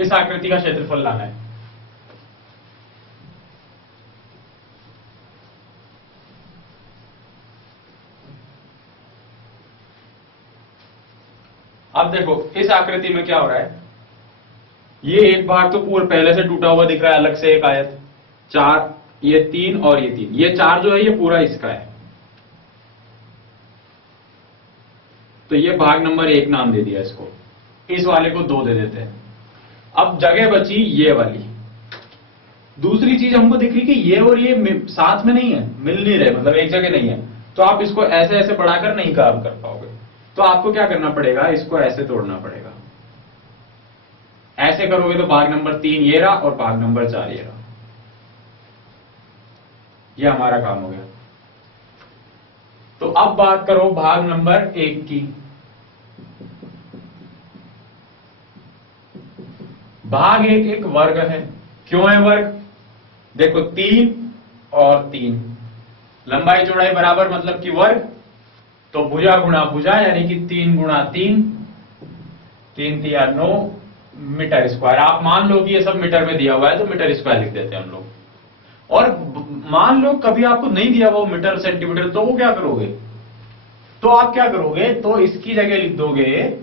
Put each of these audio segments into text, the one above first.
इस आकृति का क्षेत्रफल लाना है। अब देखो इस आकृति में क्या हो रहा है, ये एक भाग तो पूरा पहले से टूटा हुआ दिख रहा है अलग से एक आयत, 4, ये 3 और ये 3, ये 4 जो है ये पूरा इसका है, तो ये भाग नंबर 1 नाम दे दिया इसको, इस वाले को 2 दे देते हैं। अब जगह बची ये वाली। दूसरी चीज हमको दिख रही कि ये और ये साथ में नहीं है, मिल नहीं रहे, मतलब एक जगह नहीं है, तो आप इसको ऐसे ऐसे बढ़ाकर नहीं काम कर पाओगे, तो आपको क्या करना पड़ेगा, इसको ऐसे तोड़ना पड़ेगा। ऐसे करोगे तो भाग नंबर 3 ये रहा और भाग नंबर 4 ये रहा, ये हमारा काम हो गया। तो अब बात करो भाग नंबर 1 की। भाग 1 एक वर्ग है। क्यों है वर्ग? देखो 3 और 3, लंबाई चौड़ाई बराबर मतलब कि वर्ग, तो भुजा गुणा भुजा यानी कि 3 गुणा 3, 3 तिया 9 मीटर स्क्वायर। आप मान लो कि ये सब मीटर में दिया हुआ है तो मीटर स्क्वायर लिख देते हैं हम लोग। और मान लो कभी आपको नहीं दिया हुआ मीटर सेंटीमीटर, तो वो क्या करोगे, तो आप क्या करोगे, तो इसकी जगह लिख दोगे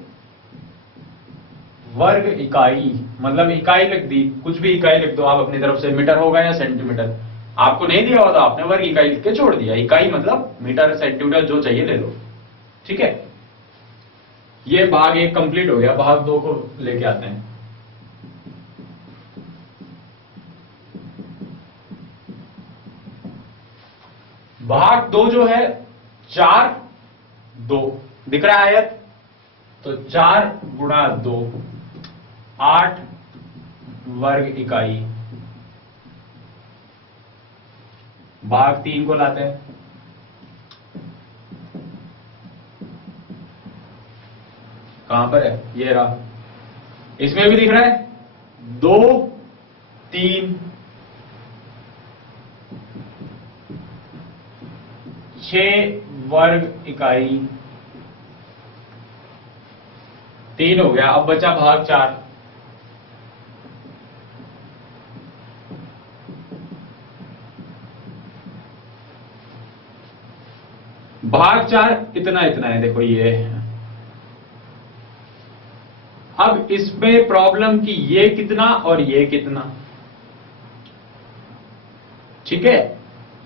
वर्ग इकाई, मतलब इकाई लिख दी, कुछ भी इकाई लिख दो आप अपनी तरफ से, मीटर होगा या सेंटीमीटर। आपको नहीं दिया हुआ तो आपने वर्ग इकाई लिख के छोड़ दिया, इकाई मतलब मीटर सेंटीमीटर जो चाहिए ले लो, ठीक है। ये भाग 1 कंप्लीट हो गया, भाग 2 को लेके आते हैं। भाग 2 जो है 4 2 दिख रहा है आयत, तो 4 गुणा 2 8 वर्ग इकाई। भाग 3 को लाते हैं। कहां पर है, ये रहा, इसमें भी दिख रहा है 2 3 6 वर्ग इकाई। 3 हो गया, अब बचा भाग 4। भाग 4 इतना इतना है, देखो ये है। अब इसमें प्रॉब्लम कि ये कितना और ये कितना, ठीक है,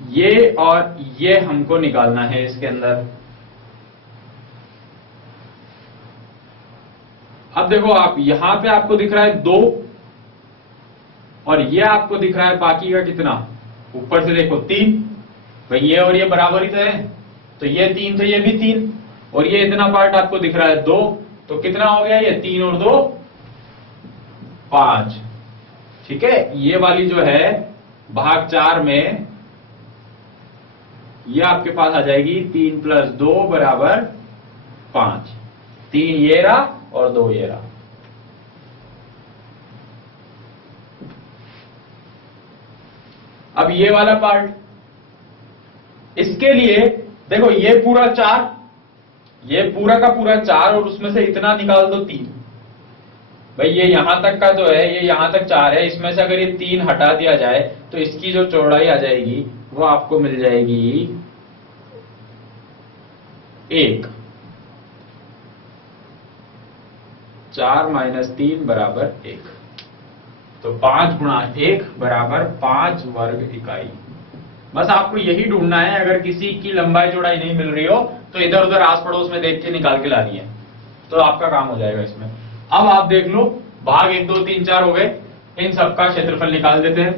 ये और ये हमको निकालना है इसके अंदर। अब देखो आप यहां पे आपको दिख रहा है 2 और ये आपको दिख रहा है बाकी का कितना, ऊपर से देखो 3, भाई ये और ये बराबर ही तो है, तो ये 3 तो ये भी 3, और ये इतना पार्ट आपको दिख रहा है 2, तो कितना हो गया ये 3 और 2 5, ठीक है। ये वाली जो है भाग 4 में ये आपके पास आ जाएगी 3 + 2 बराबर 5, 3 ये रहा और 2 ये रहा। अब ये वाला पार्ट, इसके लिए देखो ये पूरा 4, ये पूरा का पूरा 4 और उसमें से इतना निकाल दो 3, भाई ये यहां तक का जो है, ये यहां तक 4 है, इसमें से अगर ये 3 हटा दिया जाए तो इसकी जो चौड़ाई आ जाएगी वो आपको मिल जाएगी 1। 4 - 3 बराबर 1, तो 5 गुणा 1 बराबर 5 वर्ग इकाई। बस आपको यही ढूंढना है, अगर किसी की लंबाई चौड़ाई नहीं मिल रही हो तो इधर उधर आस पड़ोस में देख के निकाल के लानी है, तो आपका काम हो जाएगा इसमें। अब आप देख लो भाग 1 2 3 4 हो गए, इन सबका क्षेत्रफल निकाल देते हैं।